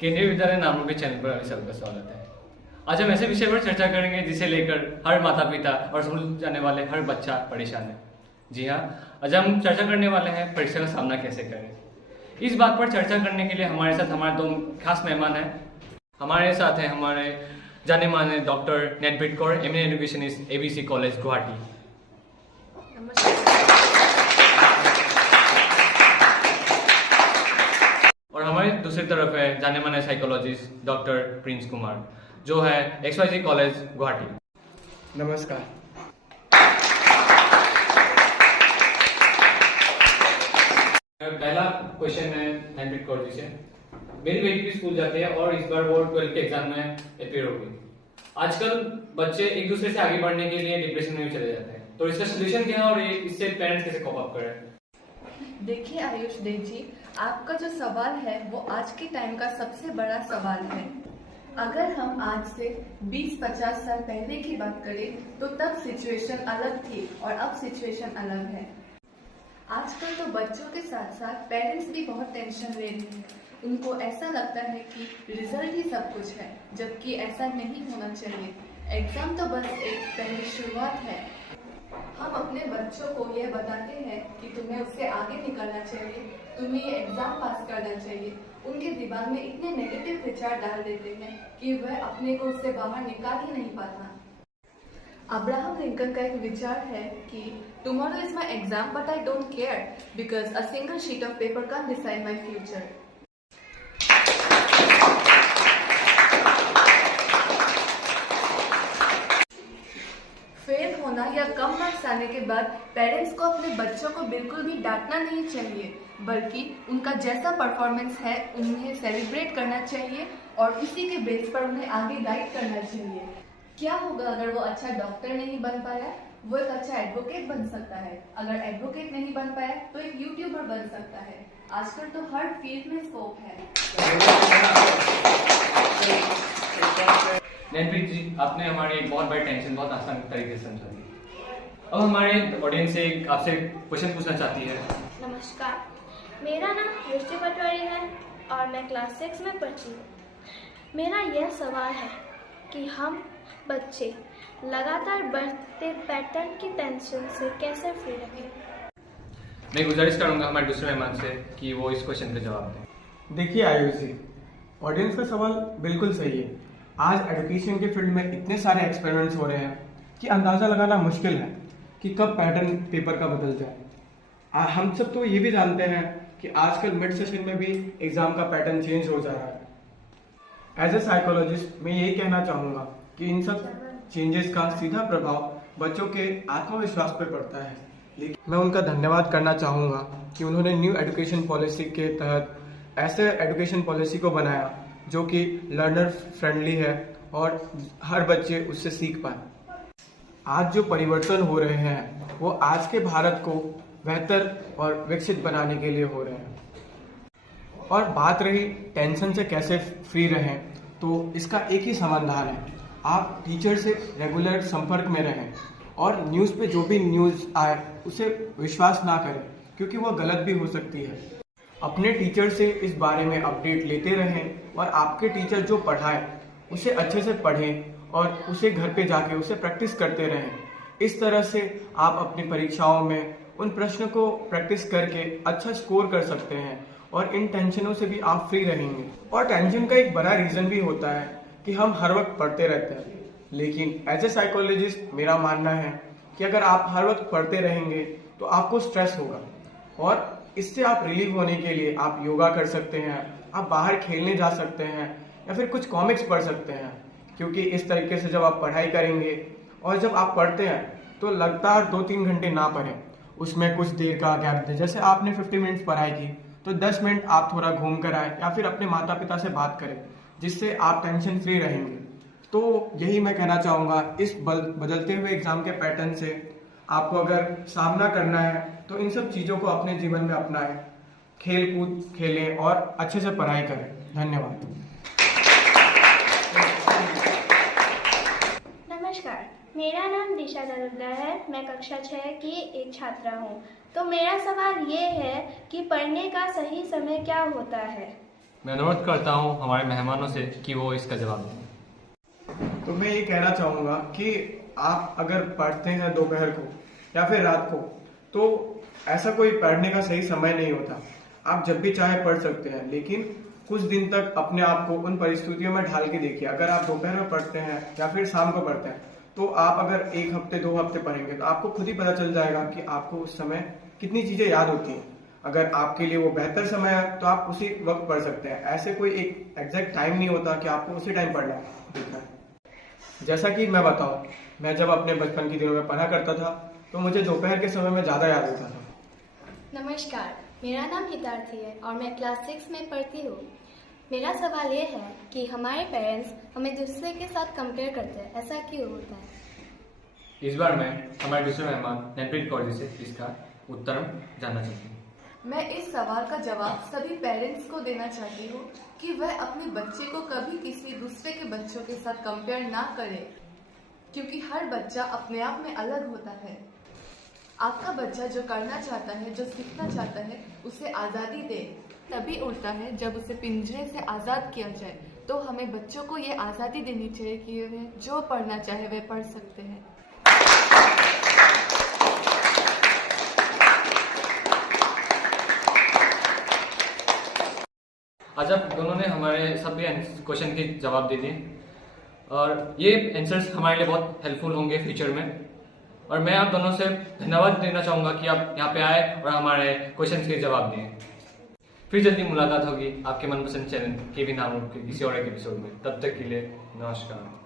केंद्रीय विद्यालय नामों के चैनल पर सबका स्वागत है। आज हम ऐसे विषय पर चर्चा करेंगे जिसे लेकर हर माता पिता और स्कूल जाने वाले हर बच्चा परेशान है। जी हाँ, आज हम चर्चा करने वाले हैं परीक्षा का सामना कैसे करें। इस बात पर चर्चा करने के लिए हमारे साथ हमारे दो खास मेहमान हैं। हमारे साथ हैं हमारे जाने माने doctor Netpreet Kaur, eminent educationist, ABC college Guwahati. और हमारी दूसरी तरफ है जाने माने साइकोलॉजिस्ट डॉक्टर प्रिंस कुमार, जो है XYZ कॉलेज गुवाहाटी। नमस्कार। पहला क्वेश्चन है नेतप्रीत कौर जी से। मेरी बेटी भी स्कूल जाती है और इस बार वो 12th के एग्जाम में अपियर होगी। आजकल बच्चे एक दूसरे से आगे बढ़ने के लिए डिप्रेशन में भी चले जाते हैं, तो इसका सोल्यूशन क्या है और इससे पेरेंट्स कैसे कोप अप करें? देखिए आयुष देव जी, आपका जो सवाल है वो आज के टाइम का सबसे बड़ा सवाल है। अगर हम आज से 20-50 साल पहले की बात करें तो तब सिचुएशन अलग थी और अब सिचुएशन अलग है। आजकल तो बच्चों के साथ साथ पेरेंट्स भी बहुत टेंशन ले रहे हैं। उनको ऐसा लगता है कि रिजल्ट ही सब कुछ है, जबकि ऐसा नहीं होना चाहिए। एग्जाम तो बस एक पहली शुरुआत है। हम अपने बच्चों को यह बताते हैं कि तुम्हें उससे आगे निकलना चाहिए, तुम्हें ये एग्जाम पास करना चाहिए। उनके दिमाग में इतने नेगेटिव विचार डाल देते हैं कि वह अपने को उससे बाहर निकाल ही नहीं पाता। अब्राहम लिंकन का एक विचार है कि tomorrow is my exam but I don't care because a single sheet of paper can decide my future. Fail होना या कम मार्क्स आने के बाद पेरेंट्स को अपने बच्चों को बिल्कुल भी डांटना नहीं चाहिए, बल्कि उनका जैसा परफॉर्मेंस है उन्हें सेलिब्रेट करना चाहिए और उसी के बेस पर उन्हें आगे गाइड करना चाहिए। क्या होगा अगर वो अच्छा डॉक्टर नहीं बन पाया? वो एक अच्छा एडवोकेट बन सकता है। अगर एडवोकेट नहीं बन पाया तो एक यूट्यूबर बन सकता है। आजकल तो हर फील्ड में स्कोप है। नेतप्रीत जी, आपने हमारी एक बहुत बड़ी टेंशन बहुत आसान तरीके से समझा दी। अब हमारे ऑडियंस से आपसे क्वेश्चन पूछना चाहती है। नमस्कार, मेरा नाम ऋषि पटवारी है और मैं क्लास 6 में पढ़ती हूँ। मेरा यह सवाल है कि हम बच्चे लगातार बढ़ते पैटर्न की टेंशन से कैसे फ्री रखें? मैं गुजारिश करूंगा हमारे दूसरे मेहमान से कि वो इस क्वेश्चन का जवाब दें। देखिए आयुष जी, ऑडियंस का सवाल बिल्कुल सही है। आज एजुकेशन के फील्ड में इतने सारे एक्सपेरिमेंट्स हो रहे हैं कि अंदाज़ा लगाना मुश्किल है कि कब पैटर्न पेपर का बदल जाए। हम सब तो ये भी जानते हैं कि आजकल मिड सेशन में भी एग्जाम का पैटर्न चेंज हो जा रहा है। एज ए साइकोलॉजिस्ट मैं यही कहना चाहूँगा कि इन सब चेंजेस का सीधा प्रभाव बच्चों के आत्मविश्वास पर पड़ता है। लेकिन मैं उनका धन्यवाद करना चाहूँगा कि उन्होंने न्यू एजुकेशन पॉलिसी के तहत ऐसे एजुकेशन पॉलिसी को बनाया जो कि लर्नर फ्रेंडली है और हर बच्चे उससे सीख पाए। आज जो परिवर्तन हो रहे हैं वो आज के भारत को बेहतर और विकसित बनाने के लिए हो रहे हैं। और बात रही टेंशन से कैसे फ्री रहें, तो इसका एक ही समाधान है, आप टीचर से रेगुलर संपर्क में रहें और न्यूज़ पे जो भी न्यूज़ आए उसे विश्वास ना करें, क्योंकि वह गलत भी हो सकती है। अपने टीचर से इस बारे में अपडेट लेते रहें और आपके टीचर जो पढ़ाए उसे अच्छे से पढ़ें और उसे घर पे जाके उसे प्रैक्टिस करते रहें। इस तरह से आप अपनी परीक्षाओं में उन प्रश्नों को प्रैक्टिस करके अच्छा स्कोर कर सकते हैं और इन टेंशनों से भी आप फ्री रहेंगे। और टेंशन का एक बड़ा रीज़न भी होता है कि हम हर वक्त पढ़ते रहते हैं, लेकिन एज ए साइकोलॉजिस्ट मेरा मानना है कि अगर आप हर वक्त पढ़ते रहेंगे तो आपको स्ट्रेस होगा और इससे आप रिलीव होने के लिए आप योगा कर सकते हैं, आप बाहर खेलने जा सकते हैं या फिर कुछ कॉमिक्स पढ़ सकते हैं। क्योंकि इस तरीके से जब आप पढ़ाई करेंगे और जब आप पढ़ते हैं तो लगातार 2-3 घंटे ना पढ़ें, उसमें कुछ देर का गैप दें। जैसे आपने 50 मिनट्स पढ़ाई की तो 10 मिनट आप थोड़ा घूम कर आए या फिर अपने माता पिता से बात करें, जिससे आप टेंशन फ्री रहेंगे। तो यही मैं कहना चाहूँगा, इस बदलते हुए एग्जाम के पैटर्न से आपको अगर सामना करना है तो इन सब चीज़ों को अपने जीवन में अपनाएं, खेल कूद खेलें और अच्छे से पढ़ाई करें। धन्यवाद। नमस्कार, मेरा नाम दिशा दरुद्दा है। मैं कक्षा 6 की एक छात्रा हूँ। तो मेरा सवाल ये है कि पढ़ने का सही समय क्या होता है? मैं अनुरोध करता हूँ हमारे मेहमानों से कि वो इसका जवाब दें। तो मैं ये कहना चाहूँगा कि आप अगर पढ़ते हैं दोपहर को या फिर रात को, तो ऐसा कोई पढ़ने का सही समय नहीं होता। आप जब भी चाहे पढ़ सकते हैं, लेकिन कुछ दिन तक अपने आप को उन परिस्थितियों में ढाल के देखिए। अगर आप दोपहर में पढ़ते हैं या फिर शाम को पढ़ते हैं, तो आप अगर 1 हफ्ते 2 हफ्ते पढ़ेंगे तो आपको खुद ही पता चल जाएगा कि आपको उस समय कितनी चीजें याद होती हैं। अगर आपके लिए वो बेहतर समय है तो आप उसी वक्त पढ़ सकते हैं। ऐसे कोई एक एग्जैक्ट टाइम नहीं होता कि आपको उसी टाइम पढ़ना है। जैसा कि मैं बताऊं, मैं जब अपने बचपन के दिनों में पढ़ा करता था तो मुझे दोपहर के समय में ज़्यादा याद होता था। नमस्कार, मेरा नाम हितार्थी है और मैं क्लास 6 में पढ़ती हूँ। मेरा सवाल ये है कि हमारे पेरेंट्स हमें दूसरे के साथ कंपेयर करते हैं, ऐसा क्यों होता है? इस बार मैं हमारे दूसरे मेहमान नैनप्रीत कौर जी से इसका उत्तर जानना चाहती हूँ। मैं इस सवाल का जवाब सभी पेरेंट्स को देना चाहती हूँ कि वह अपने बच्चे को कभी किसी दूसरे के बच्चों के साथ कंपेयर ना करे, क्योंकि हर बच्चा अपने आप में अलग होता है। आपका बच्चा जो करना चाहता है, जो सीखना चाहता है, उसे आज़ादी दे। तभी उड़ता है जब उसे पिंजरे से आज़ाद किया जाए। तो हमें बच्चों को ये आज़ादी देनी चाहिए कि वे जो पढ़ना चाहे वे पढ़ सकते हैं। आज आप दोनों ने हमारे सभी क्वेश्चन के जवाब दे दिए और ये आंसर्स हमारे लिए बहुत हेल्पफुल होंगे फ्यूचर में। और मैं आप दोनों से धन्यवाद देना चाहूँगा कि आप यहाँ पे आए और हमारे क्वेश्चन के जवाब दिए। फिर जल्दी मुलाकात होगी आपके मनपसंद चैनल के भी नाम के किसी और एक एपिसोड में। तब तक के लिए नमस्कार।